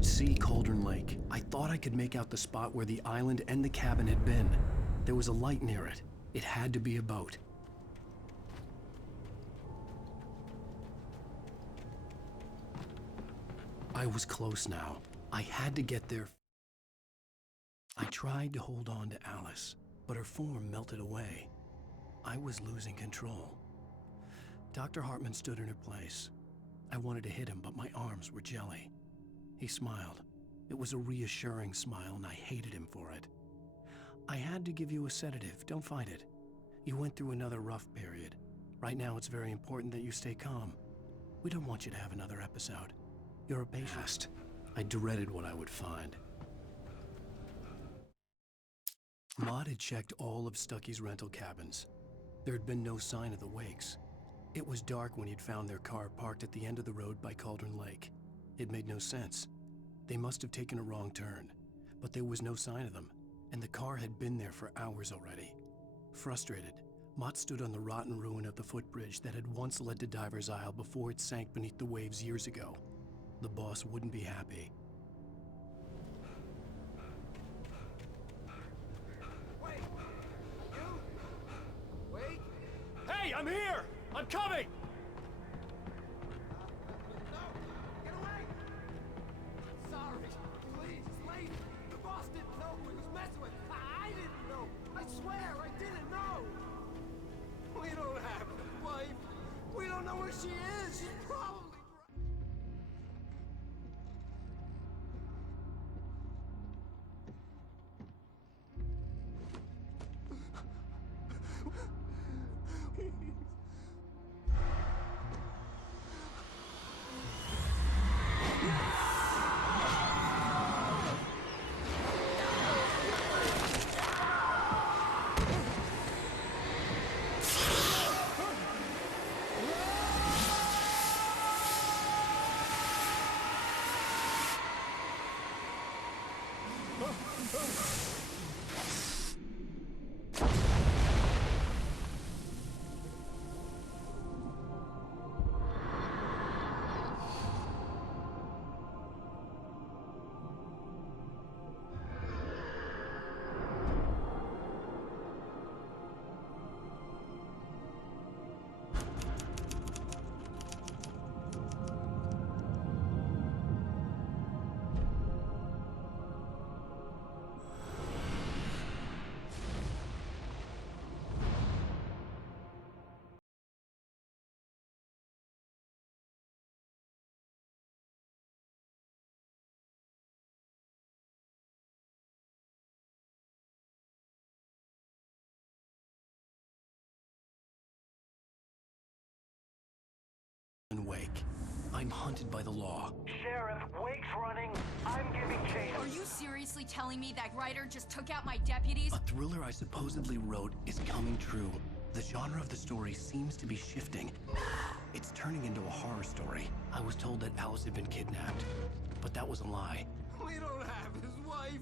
could see Cauldron Lake. I thought I could make out the spot where the island and the cabin had been. There was a light near it. It had to be a boat. I was close now. I had to get there. I tried to hold on to Alice, but her form melted away. I was losing control. Dr. Hartman stood in her place. I wanted to hit him, but my arms were jelly. He smiled. It was a reassuring smile, and I hated him for it. I had to give you a sedative. Don't fight it. You went through another rough period. Right now, it's very important that you stay calm. We don't want you to have another episode. You're a patient. I dreaded what I would find. Maud had checked all of Stucky's rental cabins. There had been no sign of the Wakes. It was dark when he'd found their car parked at the end of the road by Cauldron Lake. It made no sense. They must have taken a wrong turn, but there was no sign of them, and the car had been there for hours already. Frustrated, Mott stood on the rotten ruin of the footbridge that had once led to Diver's Isle before it sank beneath the waves years ago. The boss wouldn't be happy. Wait! You? Wait! Hey, I'm here! I'm coming! No! Get away! Sorry. Please, it's late. The boss didn't know who he was messing with. I didn't know. I swear, I didn't know. We don't have a wife. We don't know where she is. She's probably... Wake. I'm hunted by the law. Sheriff, Wake's running. I'm giving chase. Are you seriously telling me that writer just took out my deputies? A thriller I supposedly wrote is coming true. The genre of the story seems to be shifting. It's turning into a horror story. I was told that Alice had been kidnapped, but that was a lie. We don't have his wife.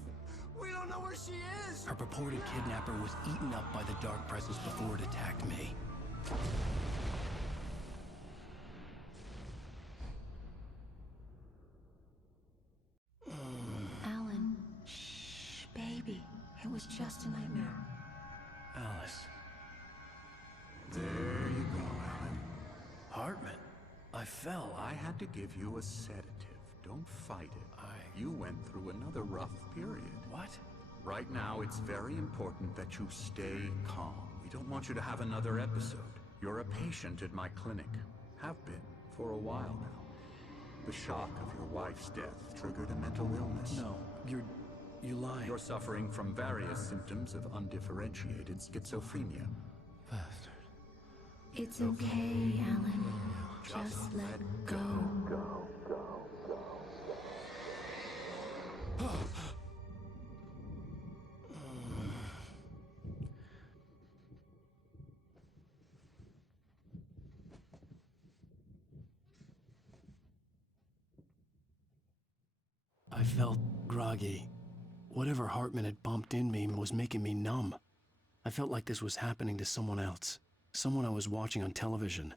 We don't know where she is. Her purported kidnapper was eaten up by the dark presence before it attacked me. Alan, shh, baby. It was just a nightmare. Alice. There you go, Alan. Hartman. I fell. I had to give you a sedative. Don't fight it. You went through another rough period. What? Right now, it's very important that you stay calm. We don't want you to have another episode. You're a patient at my clinic. Have been for a while now. The shock of your wife's death triggered a mental illness. No, you lie. You're suffering from various symptoms of undifferentiated schizophrenia. Bastard. It's okay, Alan. Just let go. I felt groggy. Whatever Hartman had bumped in me was making me numb. I felt like this was happening to someone else. Someone I was watching on television.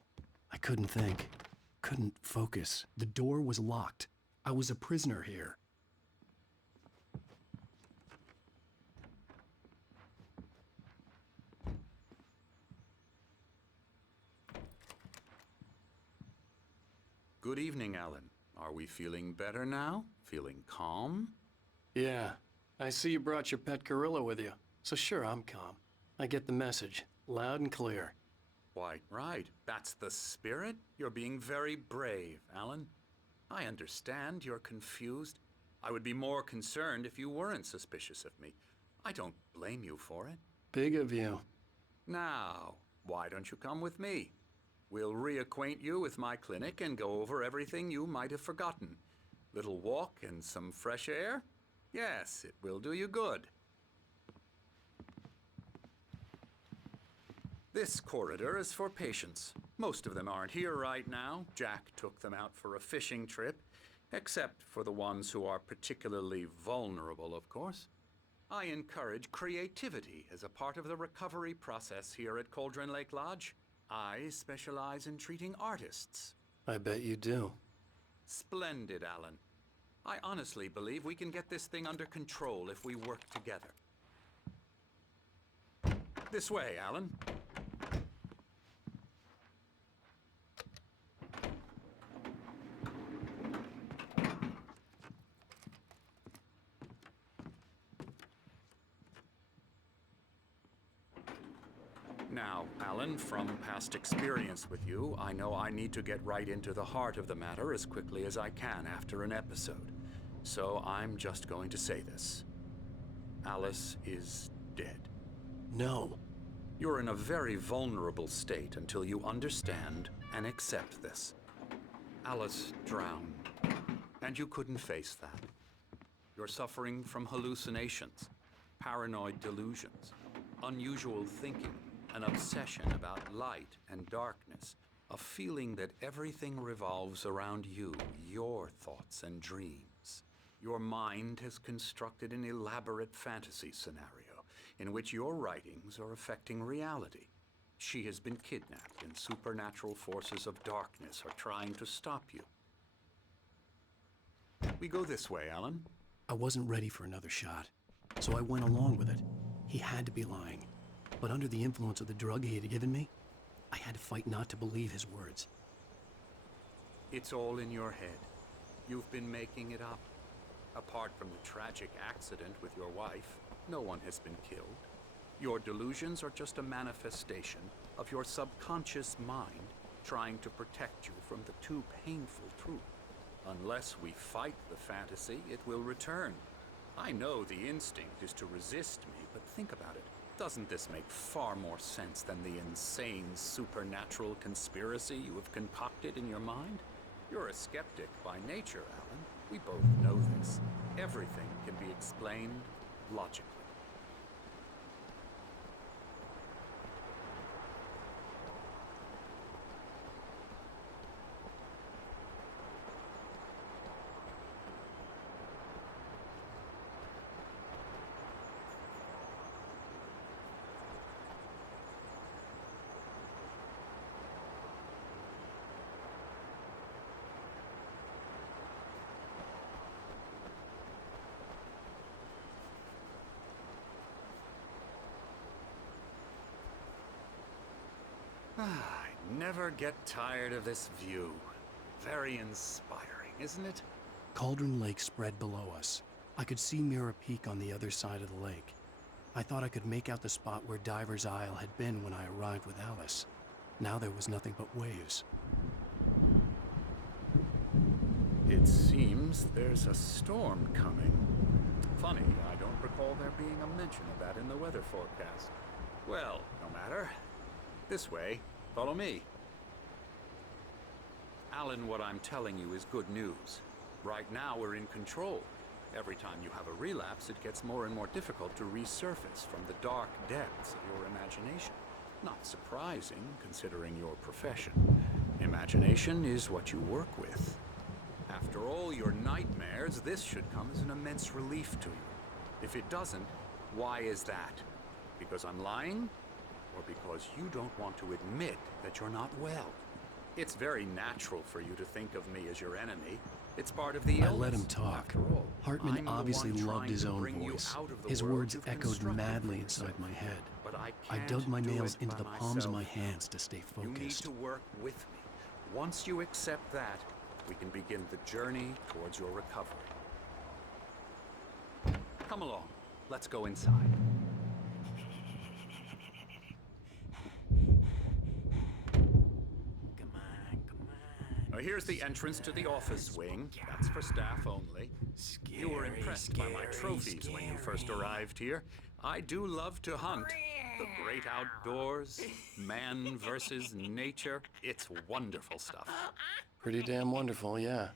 I couldn't think. Couldn't focus. The door was locked. I was a prisoner here. Good evening, Alan. Are we feeling better now? Feeling calm? Yeah, I see you brought your pet gorilla with you. So sure, I'm calm. I get the message, loud and clear. Why, right. That's the spirit. You're being very brave, Alan. I understand you're confused. I would be more concerned if you weren't suspicious of me. I don't blame you for it. Big of you. Now, why don't you come with me? We'll reacquaint you with my clinic and go over everything you might have forgotten. Little walk and some fresh air? Yes, it will do you good. This corridor is for patients. Most of them aren't here right now. Jack took them out for a fishing trip, except for the ones who are particularly vulnerable, of course. I encourage creativity as a part of the recovery process here at Cauldron Lake Lodge. I specialize in treating artists. I bet you do. Splendid, Alan. I honestly believe we can get this thing under control if we work together. This way, Alan. Now, Alan, from past experience with you, I know I need to get right into the heart of the matter as quickly as I can after an episode. So I'm just going to say this. Alice is dead. No. You're in a very vulnerable state until you understand and accept this. Alice drowned, and you couldn't face that. You're suffering from hallucinations, paranoid delusions, unusual thinking, an obsession about light and darkness, a feeling that everything revolves around you, your thoughts and dreams. Your mind has constructed an elaborate fantasy scenario in which your writings are affecting reality. She has been kidnapped and supernatural forces of darkness are trying to stop you. We go this way, Alan. I wasn't ready for another shot, so I went along with it. He had to be lying. But under the influence of the drug he had given me, I had to fight not to believe his words. It's all in your head. You've been making it up. Apart from the tragic accident with your wife, no one has been killed. Your delusions are just a manifestation of your subconscious mind trying to protect you from the too painful truth. Unless we fight the fantasy, it will return. I know the instinct is to resist me, but think about it. Doesn't this make far more sense than the insane supernatural conspiracy you have concocted in your mind? You're a skeptic by nature, Alan. We both know this. Everything can be explained logically. I never get tired of this view. Very inspiring, isn't it? Cauldron Lake spread below us. I could see Mirror Peak on the other side of the lake. I thought I could make out the spot where Diver's Isle had been when I arrived with Alice. Now there was nothing but waves. It seems there's a storm coming. Funny, I don't recall there being a mention of that in the weather forecast. Well, no matter. This way. Follow me. Alan, what I'm telling you is good news. Right now, we're in control. Every time you have a relapse, it gets more and more difficult to resurface from the dark depths of your imagination. Not surprising, considering your profession. Imagination is what you work with. After all your nightmares, this should come as an immense relief to you. If it doesn't, why is that? Because I'm lying? Or because you don't want to admit that you're not well? It's very natural for you to think of me as your enemy. It's part of the illness. I let him talk. After all, Hartman I'm the obviously one loved trying his to own bring you voice. out of the His world words you've echoed constructed madly for inside yourself. my head. But I I can't dug my do nails it into by the palms of my myself. hands to stay You need focused. to work with me. Once you accept that, we can begin the journey towards your recovery. Come along. Let's go inside. Now, here's the entrance to the office wing. That's for staff only. You were impressed by my trophies when you first arrived here. I do love to hunt. The great outdoors, man versus nature. It's wonderful stuff. Pretty damn wonderful, yeah.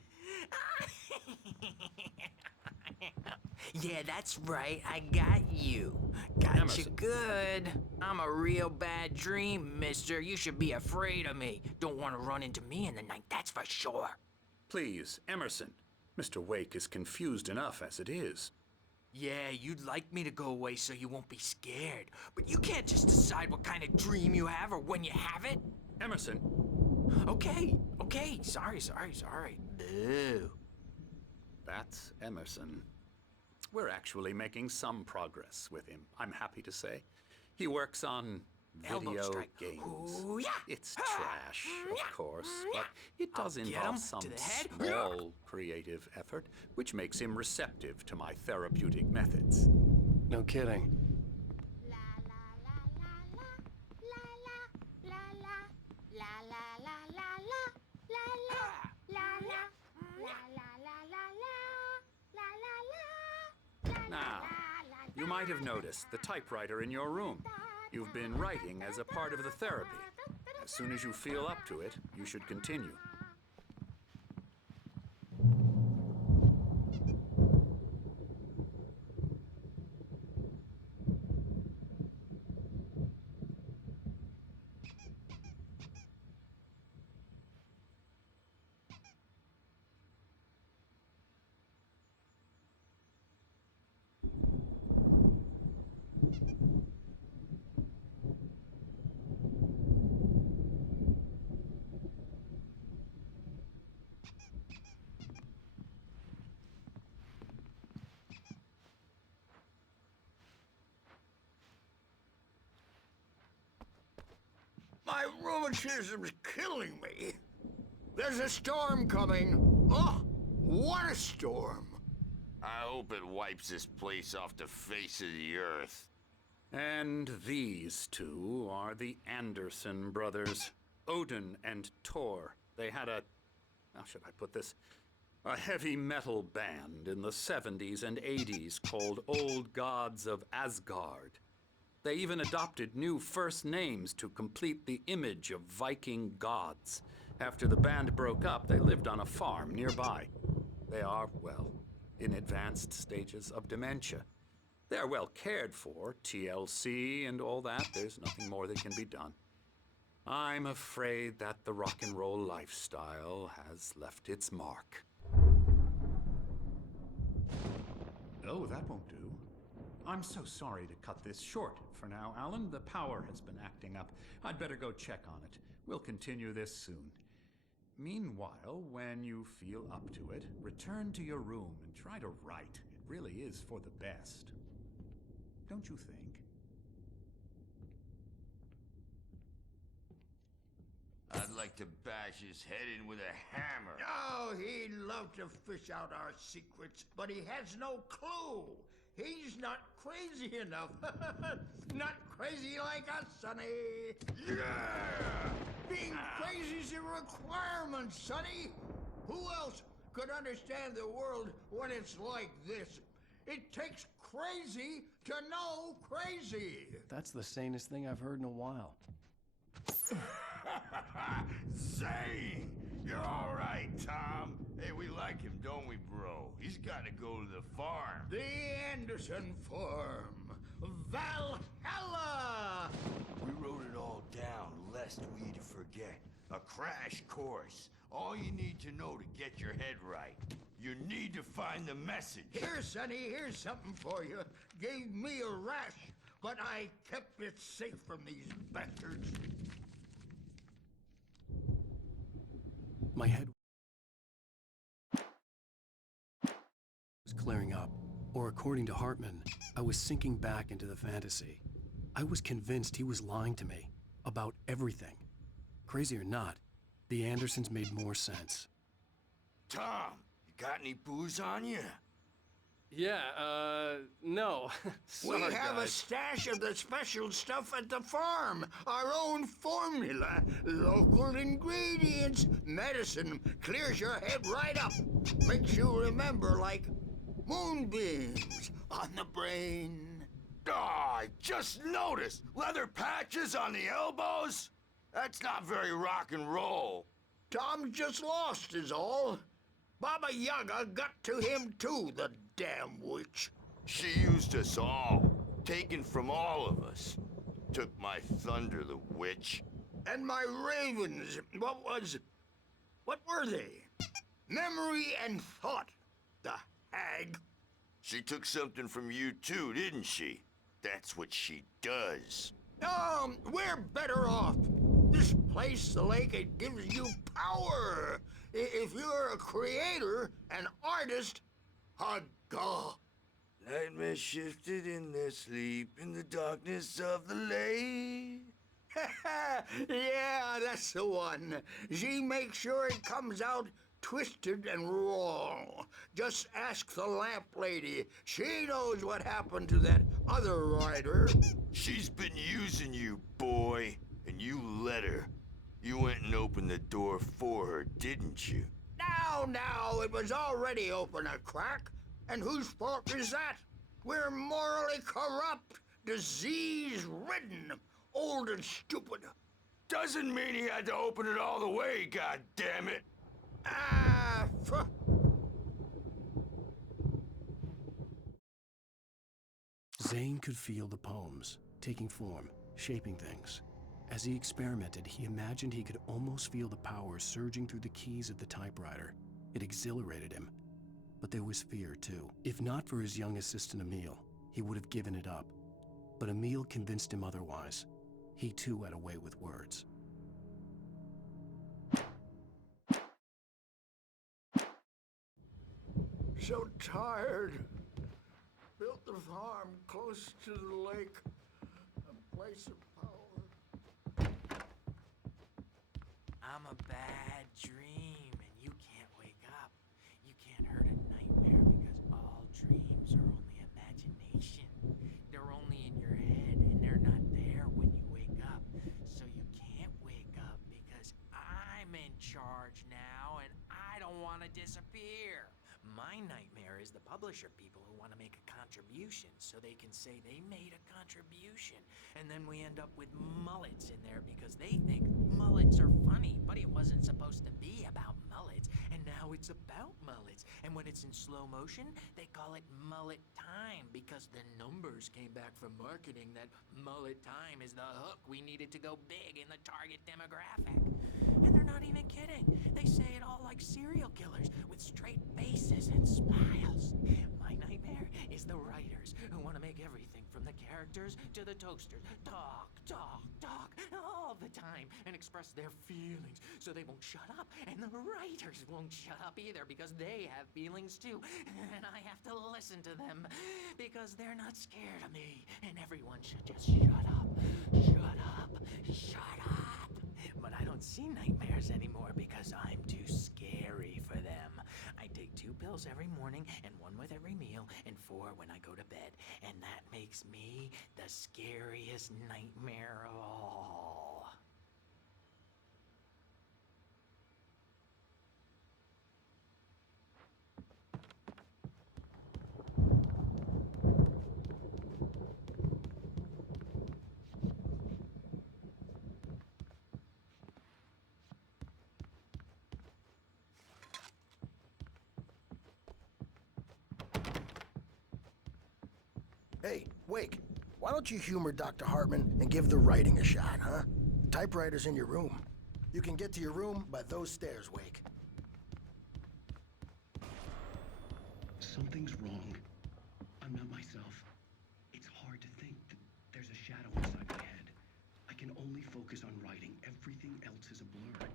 Yeah, that's right. I got you. Got you Emerson. good. I'm a real bad dream, mister. You should be afraid of me. Don't want to run into me in the night, that's for sure. Please, Emerson. Mr. Wake is confused enough as it is. Yeah, you'd like me to go away so you won't be scared. But you can't just decide what kind of dream you have or when you have it. Emerson, Okay. Sorry. Boo. that's Emerson. We're actually making some progress with him, I'm happy to say. He works on Elbow video strike. games. Ooh, yeah. It's trash, of course, but it does I'll get involve him some to the head. small creative effort, which makes him receptive to my therapeutic methods. No kidding. Now, you might have noticed the typewriter in your room. You've been writing as a part of the therapy. As soon as you feel up to it, you should continue. My rheumatism's killing me. There's a storm coming. Oh, what a storm. I hope it wipes this place off the face of the earth. And these two are the Anderson brothers, Odin and Thor. They had how should I put this? A heavy metal band in the 70s and 80s called Old Gods of Asgard. They even adopted new first names to complete the image of Viking gods. After the band broke up, they lived on a farm nearby. They are, well, in advanced stages of dementia. They are well cared for, TLC and all that. There's nothing more that can be done. I'm afraid that the rock and roll lifestyle has left its mark. Oh, that won't do. I'm so sorry to cut this short for now, Alan. The power has been acting up. I'd better go check on it. We'll continue this soon. Meanwhile, when you feel up to it, return to your room and try to write. It really is for the best. Don't you think? I'd like to bash his head in with a hammer. Oh, he'd love to fish out our secrets, but he has no clue. He's not crazy enough. Not crazy like us, Sonny. Yeah! Being crazy's a requirement, Sonny. Who else could understand the world when it's like this? It takes crazy to know crazy. That's the sanest thing I've heard in a while. Zane! You're all right, Tom. Hey, we like him, don't we, bro? He's got to go to the farm. The Anderson Farm. Valhalla! We wrote it all down, lest we to forget. A crash course. All you need to know to get your head right. You need to find the message. Here, Sonny, here's something for you. Gave me a rash, but I kept it safe from these bastards. My head was clearing up, or according to Hartman, I was sinking back into the fantasy. I was convinced he was lying to me about everything. Crazy or not, the Andersons made more sense. Tom, you got any booze on you? Yeah, no. Sorry, We have a guys. stash of the special stuff at the farm. Our own formula. Local ingredients. Medicine clears your head right up. Makes you remember like moonbeams on the brain. Oh, I just noticed. Leather patches on the elbows? That's not very rock and roll. Tom just lost is all. Baba Yaga got to him too, the damn witch. She used us all. Taken from all of us. Took my thunder, the witch. And my ravens, what were they? Memory and thought, the hag. She took something from you too, didn't she? That's what she does. We're better off. This place, the lake, it gives you power. If you're a creator, an artist, a god. Nightmare shifted in their sleep in the darkness of the lake. Yeah, that's the one. She makes sure it comes out twisted and raw. Just ask the lamp lady. She knows what happened to that other rider. She's been using you, boy, and you let her. You went and opened the door for her, didn't you? Now, it was already open a crack. And whose fault is that? We're morally corrupt, disease-ridden, old and stupid. Doesn't mean he had to open it all the way, goddammit. Zane could feel the poems, taking form, shaping things. As he experimented, he imagined he could almost feel the power surging through the keys of the typewriter. It exhilarated him. But there was fear, too. If not for his young assistant Emil, he would have given it up. But Emil convinced him otherwise. He too had a way with words. So tired. Built the farm close to the lake. A place of power. I'm a bad dream, and you can't wake up. You can't hurt a nightmare because all dreams are only imagination. They're only in your head, and they're not there when you wake up. So you can't wake up because I'm in charge now, and I don't want to disappear. My nightmare is the publisher people who want to make a contribution so they can say they made a contribution. And then we end up with mullets in there because they think mullets are funny, but it wasn't supposed to be about mullets. And now it's about mullets. And when it's in slow motion, they call it mullet time because the numbers came back from marketing that mullet time is the hook we needed to go big in the target demographic. And they're not even kidding. They say it all like serial killers with straight faces and smiles. My nightmare is the writers who want to make everything from the characters to the toasters talk all the time and express their feelings so they won't shut up. And the writers won't shut up either because they have feelings too. And I have to listen to them because they're not scared of me. And everyone should just shut up. Shut up. Shut up. But I don't see nightmares anymore because I'm too scary for them. I take 2 pills every morning and 1 with every meal and 4 when I go to bed. And that makes me the scariest nightmare of all. Hey, Wake, why don't you humor Dr. Hartman and give the writing a shot, huh? The typewriter's in your room. You can get to your room by those stairs, Wake. Something's wrong. I'm not myself. It's hard to think that there's a shadow inside my head. I can only focus on writing. Everything else is a blur.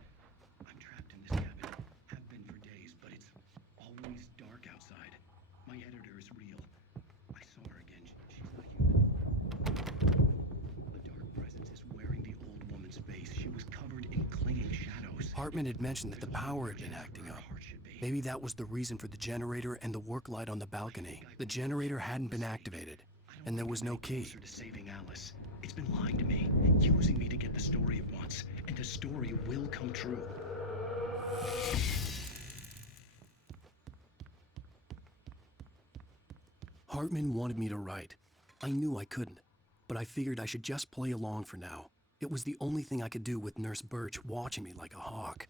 I'm trapped in this cabin. Have been for days, but it's always dark outside. My editor is real. I saw her again. She's not human. A dark presence is wearing the old woman's face. She was covered in clinging shadows. Hartman had mentioned that the power had been acting up. Maybe that was the reason for the generator and the work light on the balcony. The generator hadn't been activated, and there was no key. To saving Alice. It's been lying to me, using me to get the story it wants, and the story will come true. Hartman wanted me to write. I knew I couldn't, but I figured I should just play along for now. It was the only thing I could do with Nurse Birch watching me like a hawk.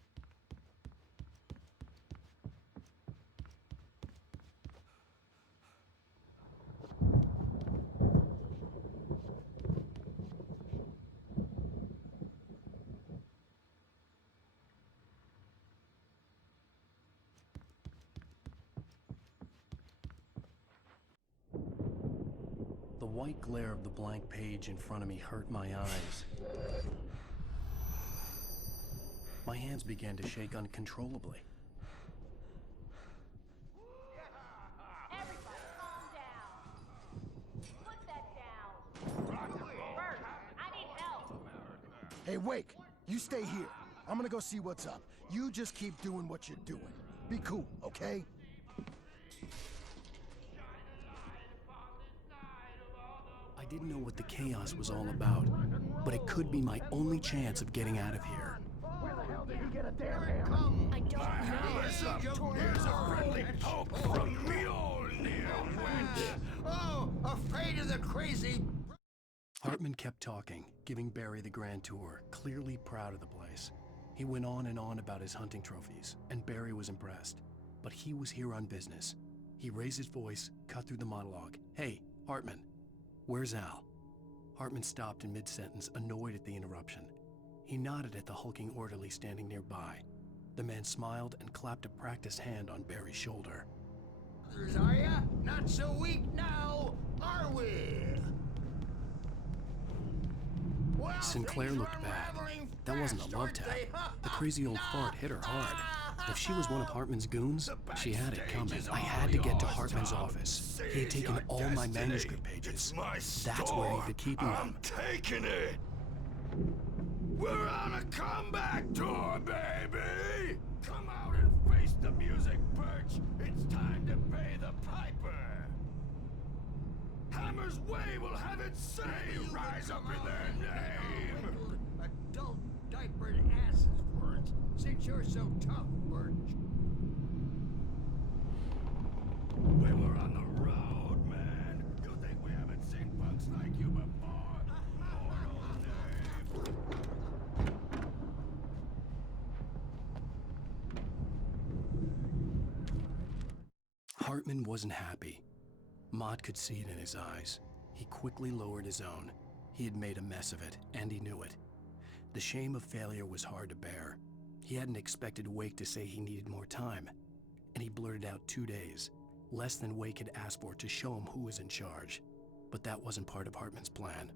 The white glare of the blank page in front of me hurt my eyes. My hands began to shake uncontrollably. Everybody, calm down. Put that down. Bert, I need help. Hey, Wake, you stay here. I'm gonna go see what's up. You just keep doing what you're doing. Be cool, okay? I didn't know what the chaos was all about, but it could be my only chance of getting out of here. Where the hell did he get a damn hammer? I don't know. Here's a friendly poke from Mjolnir, wench. Oh, afraid of the crazy... Hartman kept talking, giving Barry the grand tour, clearly proud of the place. He went on and on about his hunting trophies, and Barry was impressed. But he was here on business. He raised his voice, cut through the monologue. Hey, Hartman, where's Al? Hartman stopped in mid-sentence, annoyed at the interruption. He nodded at the hulking orderly standing nearby. The man smiled and clapped a practiced hand on Barry's shoulder. Are ya? Not so weak now, are we? Well, Sinclair looked bad. That wasn't a love tap. The crazy old fart hit her hard. If she was one of Hartman's goons, she had it coming. I had to get to Hartman's office. He had taken all my manuscript pages. That's where he'd been keeping them. Taking it. We're on a comeback tour, baby. Come out and face the music, Birch. It's time to pay the piper. Hammer's Way will have its say rise up in their name. Adult diapered asses for it, since you're so tough, Birch. We were on the road, man. You think we haven't seen punks like you before? Mortal Dave. Hartman wasn't happy. Mott could see it in his eyes. He quickly lowered his own. He had made a mess of it, and he knew it. The shame of failure was hard to bear. He hadn't expected Wake to say he needed more time, and he blurted out 2 days, less than Wake had asked for to show him who was in charge. But that wasn't part of Hartman's plan.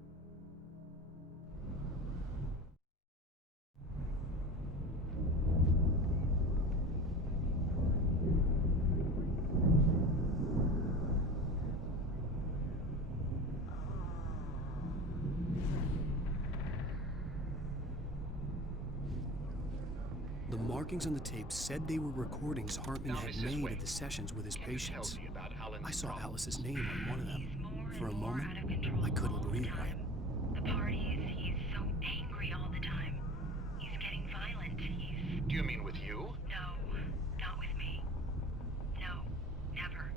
The markings on the tape said they were recordings Hartman had made at the sessions with his patients. I saw Alice's name on one of them. For a moment, I couldn't breathe right. The parties, he's so angry all the time. He's getting violent. Do you mean with you? No, not with me. No, never.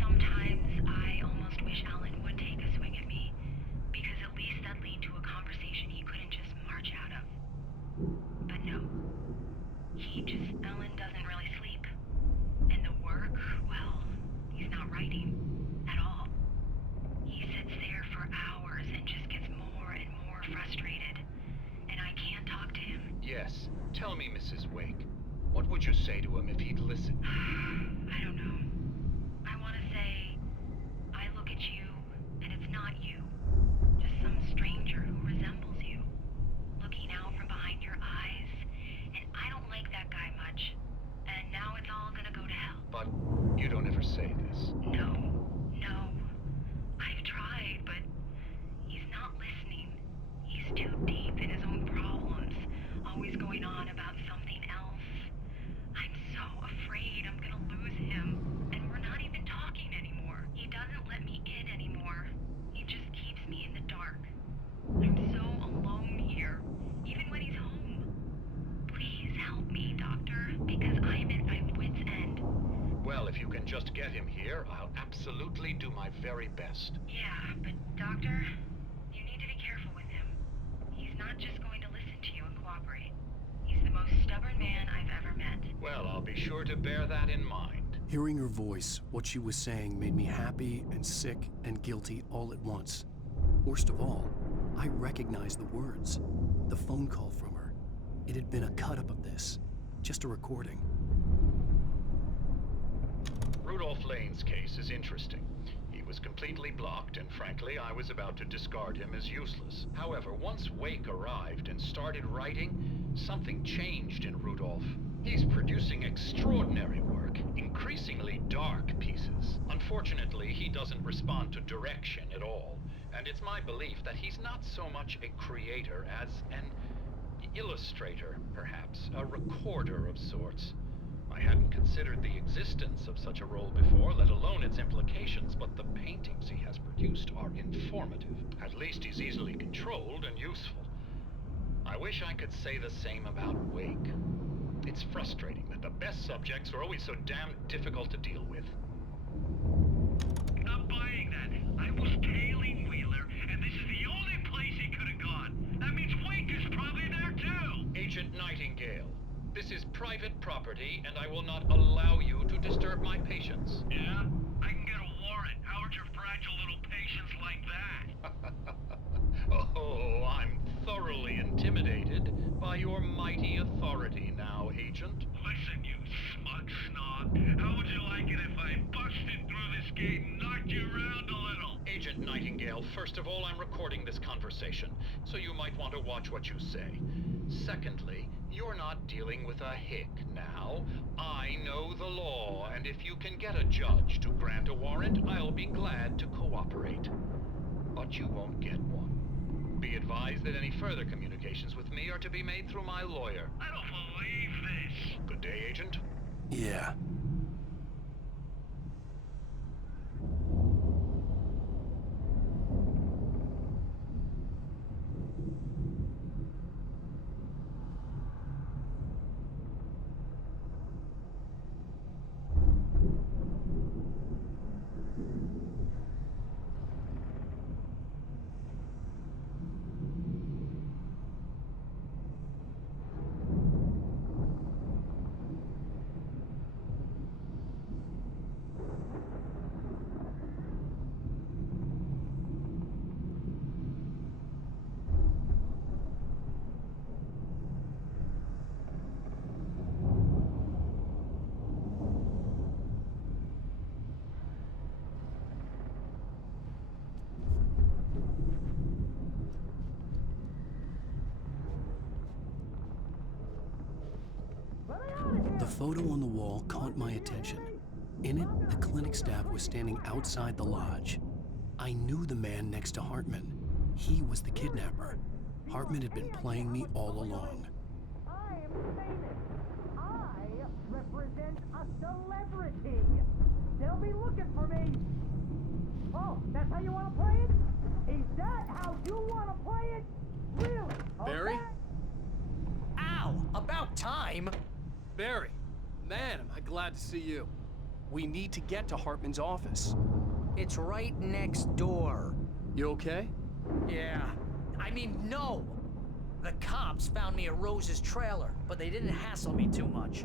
Sometimes I almost wish Alan would take a swing at me, because at least that'd lead to a conversation he couldn't just march out of. But no. Alan doesn't really sleep. And the work, well, he's not writing at all. He sits there for hours and just gets more and more frustrated. And I can't talk to him. Yes. Tell me, Mrs. Wake. What would you say to him if he'd listen? I don't know. I want to say, I look at you, and it's not you. Just some stranger who resembles you. Looking out from behind your eyes. And I don't like that guy much. And now it's all gonna go to hell. But you don't ever say this. No. I've tried, but he's not listening. He's too deep in his own problems. Always going on about something else. can just get him here, I'll absolutely do my very best. Yeah, but Doctor, you need to be careful with him. He's not just going to listen to you and cooperate. He's the most stubborn man I've ever met. Well, I'll be sure to bear that in mind. Hearing her voice, what she was saying made me happy and sick and guilty all at once. Worst of all, I recognized the words. The phone call from her. It had been a cut-up of this. Just a recording. Rudolph Lane's case is interesting. He was completely blocked, and frankly, I was about to discard him as useless. However, once Wake arrived and started writing, something changed in Rudolph. He's producing extraordinary work, increasingly dark pieces. Unfortunately, he doesn't respond to direction at all, and it's my belief that he's not so much a creator as an illustrator, perhaps, a recorder of sorts. I hadn't considered the existence of such a role before, let alone its implications, but the paintings he has produced are informative. At least he's easily controlled and useful. I wish I could say the same about Wake. It's frustrating that the best subjects are always so damn difficult to deal with. Not buying that. I was tailing Wheeler, and this is the only place he could have gone. That means Wake is probably there too! Agent Nightingale, this is private property, and I will not allow you to disturb my patients. Yeah? I can get a warrant. How'd your fragile little patience like that? Oh, I'm thoroughly intimidated by your mighty authority now, Agent. Listen, you smug snob. How would you like it if I busted through this gate and knocked you around a little? Agent Nightingale, first of all, I'm recording this conversation, so you might want to watch what you say. Secondly, you're not dealing with a hick now. I know the law, and if you can get a judge to grant a warrant, I'll be glad to cooperate. But you won't get one. Be advised that any further communications with me are to be made through my lawyer. I don't believe this. Good day, Agent. Yeah. The photo on the wall caught my attention. In it, the clinic staff was standing outside the lodge. I knew the man next to Hartman. He was the kidnapper. Hartman had been playing me all along. I am famous. I represent a celebrity. They'll be looking for me. Oh, that's how you want to play it? Is that how you want to play it? Really? Barry? Okay. Ow! About time! Barry, man, am I glad to see you. We need to get to Hartman's office. It's right next door. You okay? Yeah. I mean, no! The cops found me at Rose's trailer, but they didn't hassle me too much.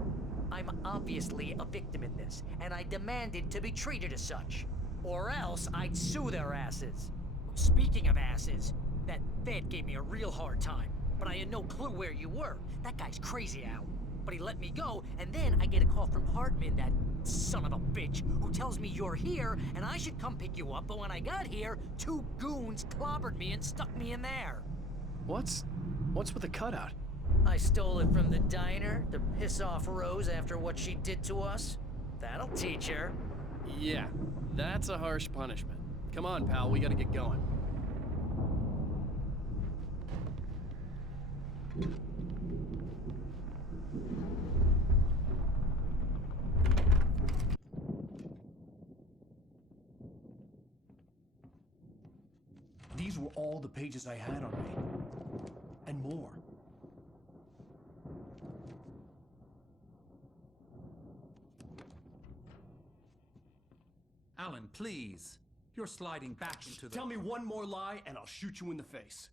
I'm obviously a victim in this, and I demanded to be treated as such. Or else I'd sue their asses. Speaking of asses, that Fed gave me a real hard time, but I had no clue where you were. That guy's crazy, Al. But he let me go, and then I get a call from Hartman, that son of a bitch, who tells me you're here, and I should come pick you up, but when I got here, 2 goons clobbered me and stuck me in there. What's with the cutout? I stole it from the diner to piss off Rose after what she did to us. That'll teach her. Yeah, that's a harsh punishment. Come on, pal, we gotta get going. These were all the pages I had on me. And more. Alan, please. You're sliding back into the... Tell me one more lie and I'll shoot you in the face.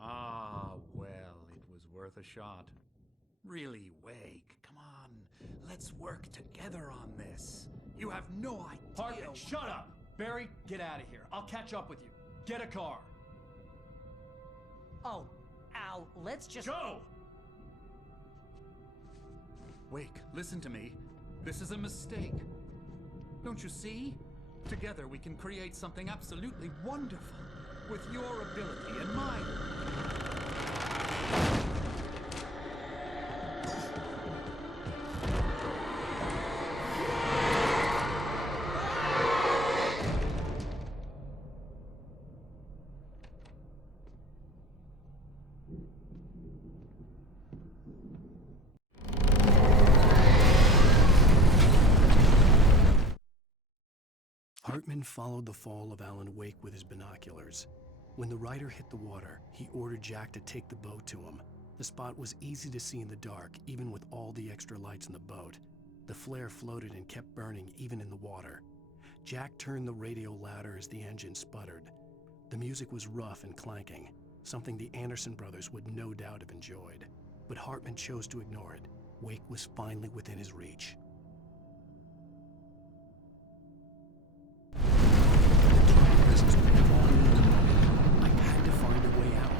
Ah, well, it was worth a shot. Really, Wake, come on. Let's work together on this. You have no idea... Hartman, shut up! Barry, get out of here. I'll catch up with you. Get a car. Oh, Al, let's just... Go! Wake, listen to me. This is a mistake. Don't you see? Together we can create something absolutely wonderful. With your ability and mine. Hartman followed the fall of Alan Wake with his binoculars. When the rider hit the water, he ordered Jack to take the boat to him. The spot was easy to see in the dark, even with all the extra lights in the boat. The flare floated and kept burning even in the water. Jack turned the radio louder as the engine sputtered. The music was rough and clanking, something the Anderson brothers would no doubt have enjoyed. But Hartman chose to ignore it. Wake was finally within his reach. I had to find a way out.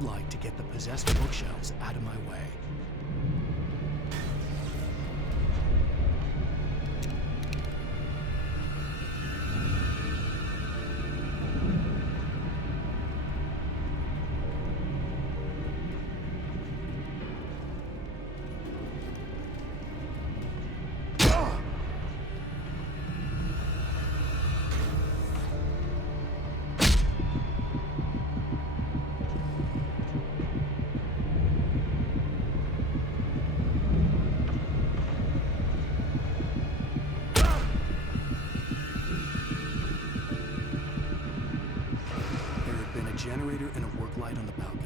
Light to get the possessed bookshelves out of my way. Generator and a work light on the balcony.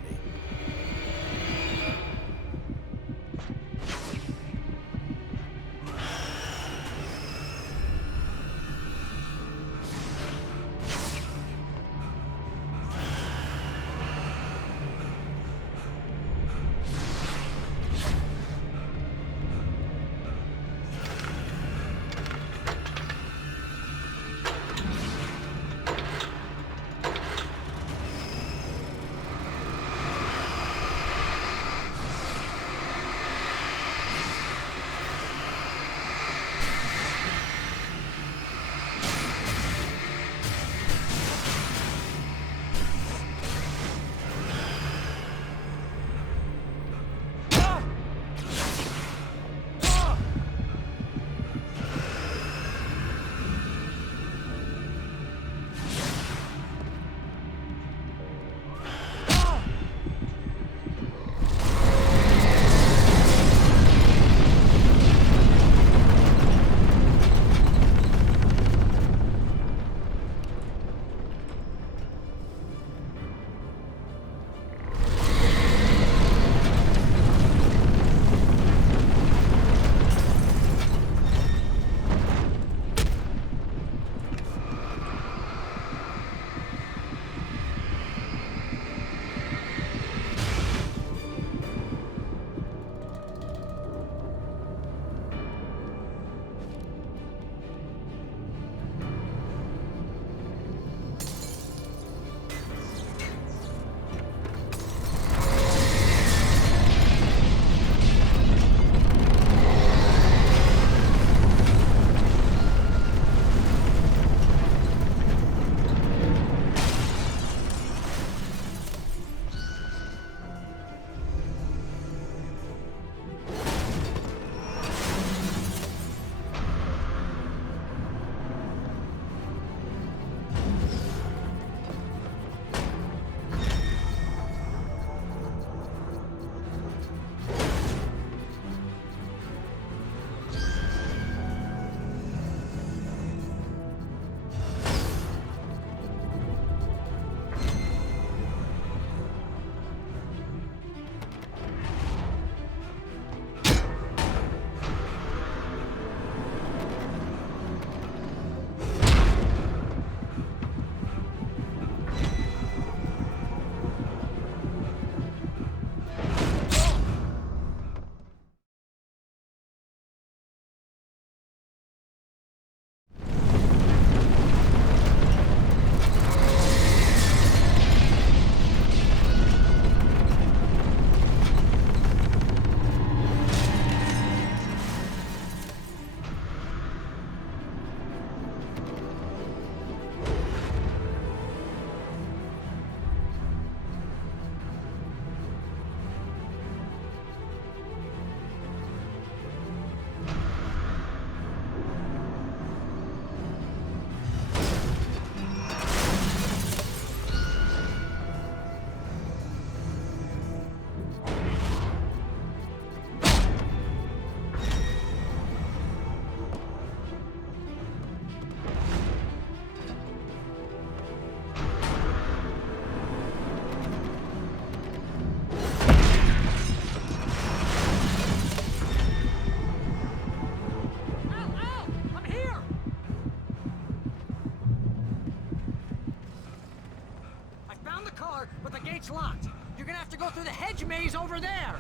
car, but the gate's locked. You're gonna have to go through the hedge maze over there.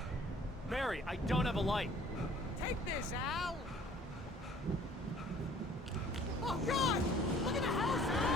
Barry, I don't have a light. Take this, Al. Oh, God! Look at the house, Al!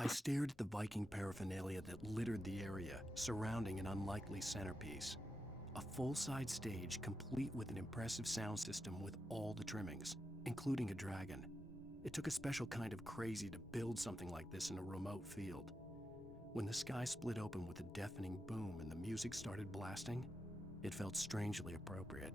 I stared at the Viking paraphernalia that littered the area, surrounding an unlikely centerpiece. A full-size stage complete with an impressive sound system with all the trimmings, including a dragon. It took a special kind of crazy to build something like this in a remote field. When the sky split open with a deafening boom and the music started blasting, it felt strangely appropriate.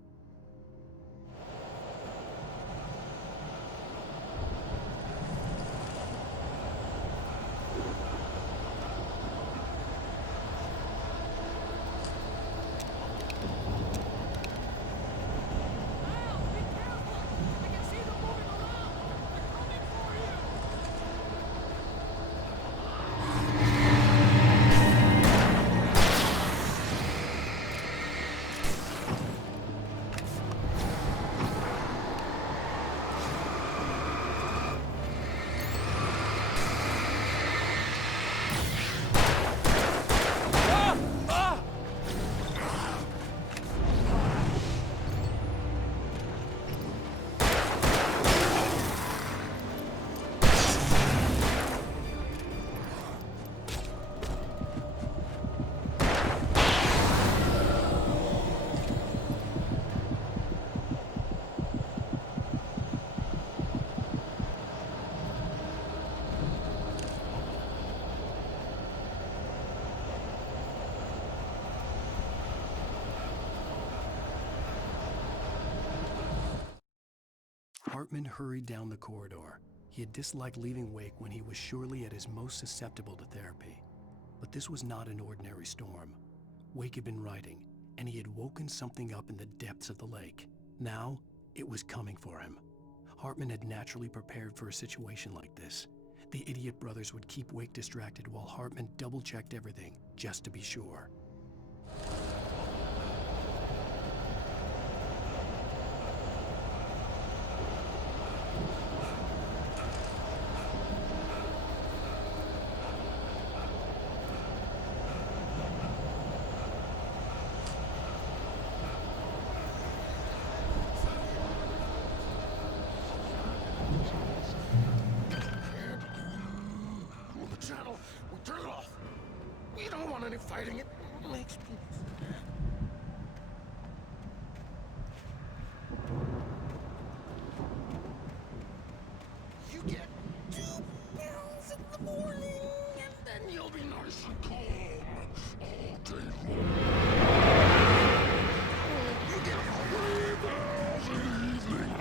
Hartman hurried down the corridor. He had disliked leaving Wake when he was surely at his most susceptible to therapy. But this was not an ordinary storm. Wake had been writing, and he had woken something up in the depths of the lake. Now, it was coming for him. Hartman had naturally prepared for a situation like this. The idiot brothers would keep Wake distracted while Hartman double-checked everything, just to be sure. Channel, we'll turn it off. We don't want any fighting. It makes me sad. You get 2 pills in the morning, and then you'll be nice and calm all day long. You get 3 pills in the evening.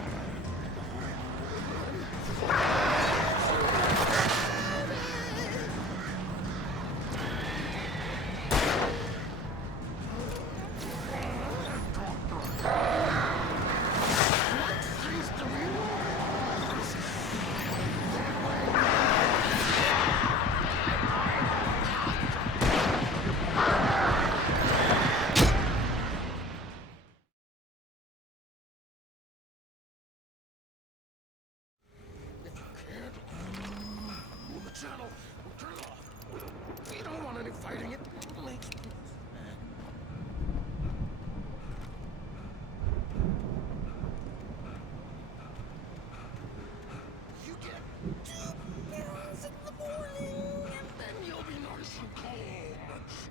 beers in the morning, and then you'll be nice and calm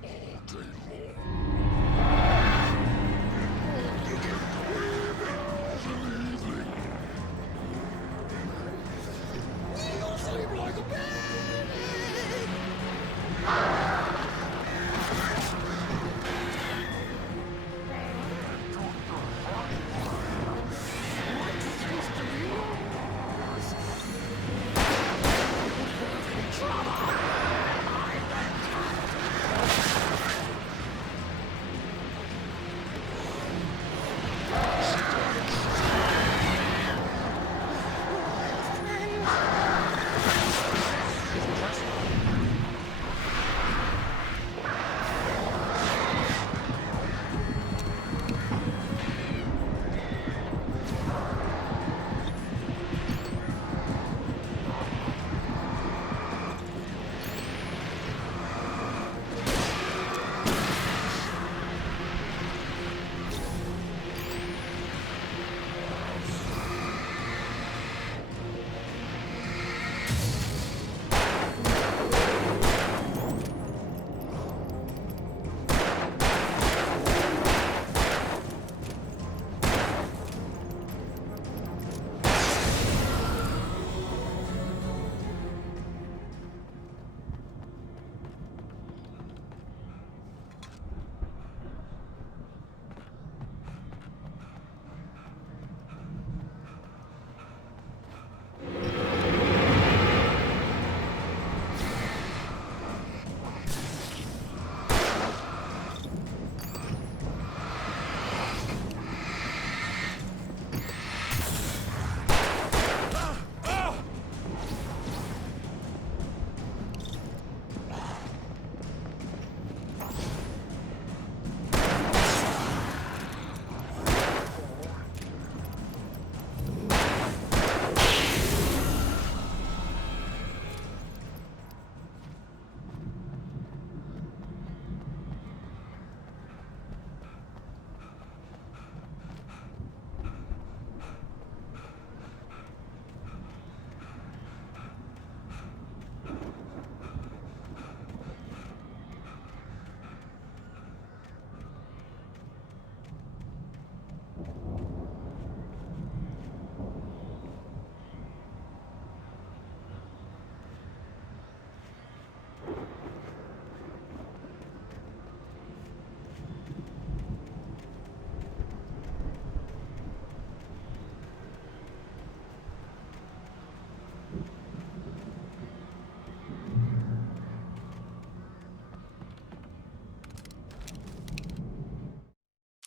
all day long. You can breathe in all the evening. You'll sleep like a baby.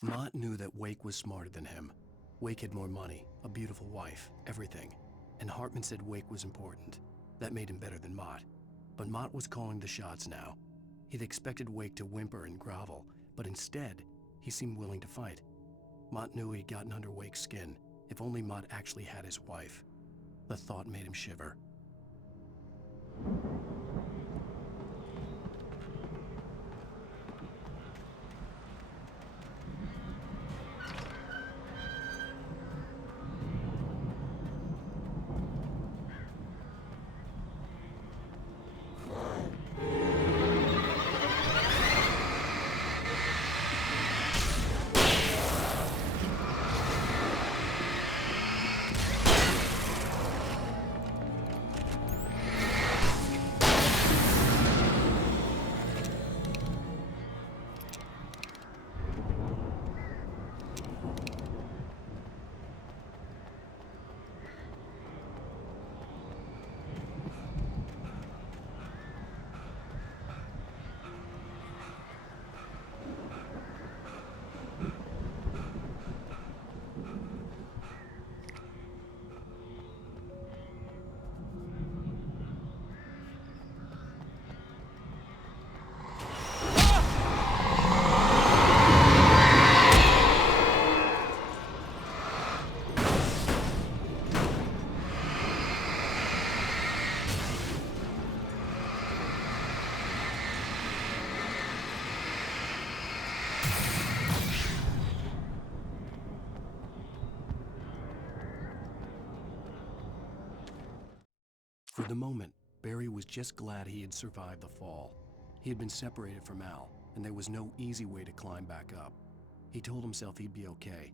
Mott knew that Wake was smarter than him. Wake had more money, a beautiful wife, everything. And Hartman said Wake was important. That made him better than Mott. But Mott was calling the shots now. He'd expected Wake to whimper and grovel, but instead, he seemed willing to fight. Mott knew he'd gotten under Wake's skin. If only Mott actually had his wife. The thought made him shiver. For the moment, Barry was just glad he had survived the fall. He had been separated from Al, and there was no easy way to climb back up. He told himself he'd be okay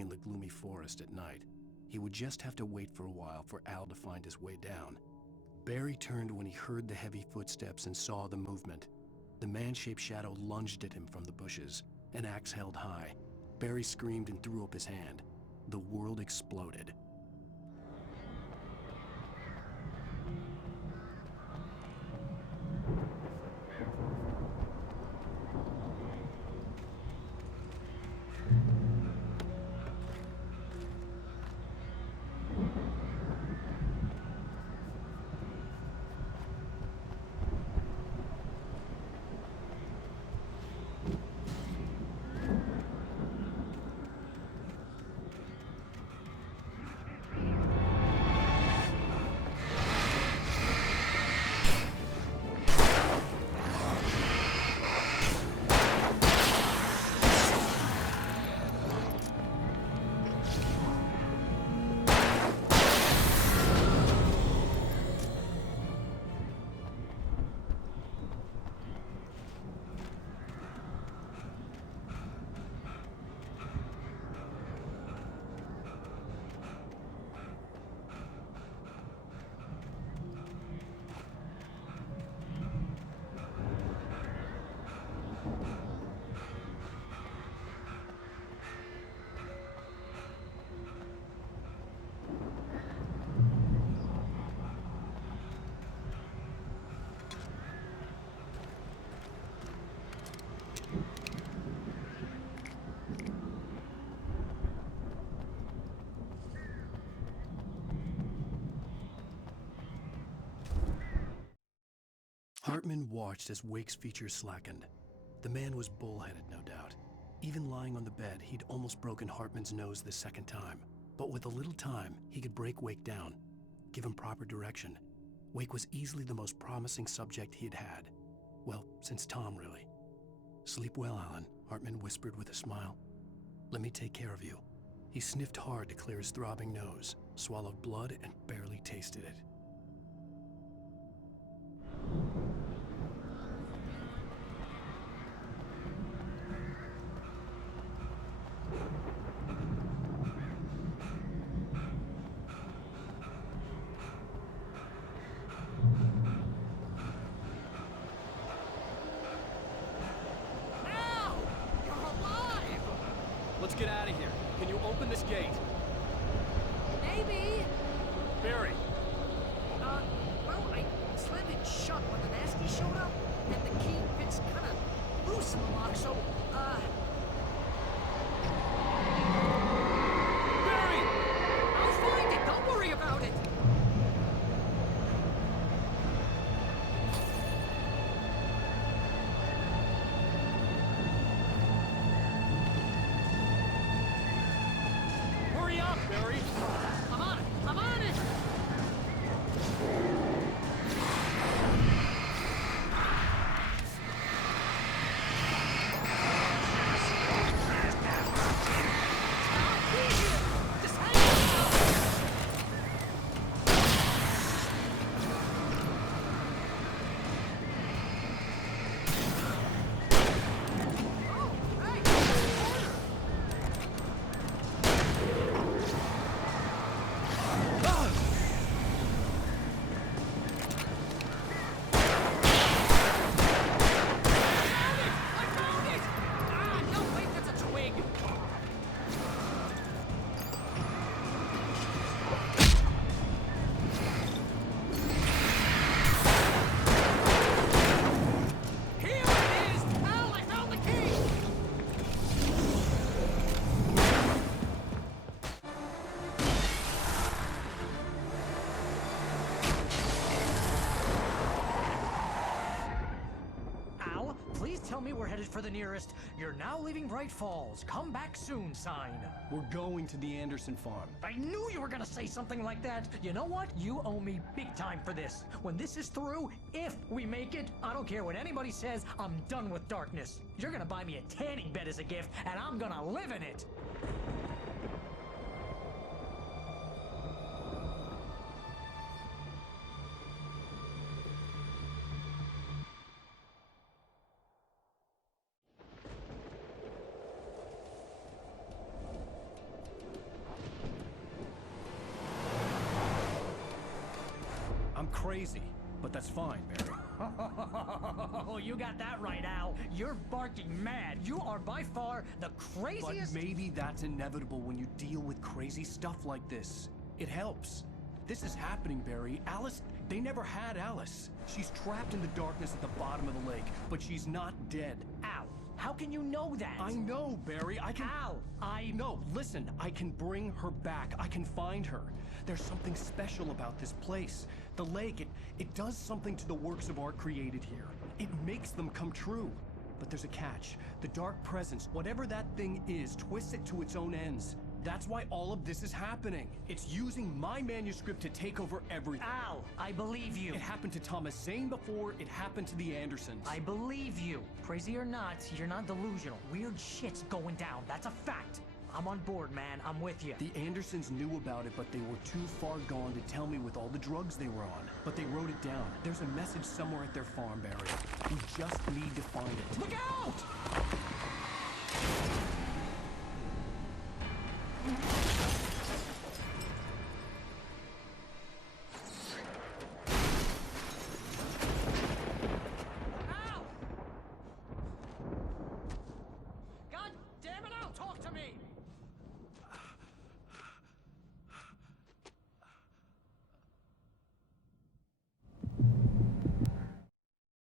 in the gloomy forest at night. He would just have to wait for a while for Al to find his way down. Barry turned when he heard the heavy footsteps and saw the movement. The man-shaped shadow lunged at him from the bushes, an axe held high. Barry screamed and threw up his hand. The world exploded. Hartman watched as Wake's features slackened. The man was bullheaded, no doubt. Even lying on the bed, he'd almost broken Hartman's nose the second time. But with a little time, he could break Wake down, give him proper direction. Wake was easily the most promising subject he had had. Well, since Tom, really. "Sleep well, Alan," Hartman whispered with a smile. "Let me take care of you." He sniffed hard to clear his throbbing nose, swallowed blood, and barely tasted it. Let's get out of here. Can you open this gate? Maybe. Barry! Well, I slammed it shut when the nasty showed up, and the key fits kind of loose in the lock, so, Barry! I'll find it. Don't worry about it. Hurry up, Barry! I'm on it. I'm on it. Tell me we're headed for the nearest "You're now leaving Bright Falls. Come back soon" sign. We're going to the Anderson farm. I knew you were gonna say something like that. You know what? You owe me big time for this. When this is through, if we make it, I don't care what anybody says, I'm done with darkness. You're gonna buy me a tanning bed as a gift, and I'm gonna live in it. I'm crazy, but that's fine, Barry. Oh, you got that right, Al. You're barking mad. You are by far the craziest. But maybe that's inevitable when you deal with crazy stuff like this. It helps. This is happening, Barry. Alice, they never had Alice. She's trapped in the darkness at the bottom of the lake, but she's not dead. Al, how can you know that? I know, Barry. I can... Al, No, listen. I can bring her back. I can find her. There's something special about this place. The lake, it does something to the works of art created here. It makes them come true. But there's a catch. The dark presence, whatever that thing is, twists it to its own ends. That's why all of this is happening. It's using my manuscript to take over everything. Al, I believe you. It happened to Thomas Zane before, it happened to the Andersons. I believe you. Crazy or not, you're not delusional. Weird shit's going down. That's a fact. I'm on board, man. I'm with you. The Andersons knew about it, but they were too far gone to tell me with all the drugs they were on. But they wrote it down. There's a message somewhere at their farm, Barry. We just need to find it. Look out!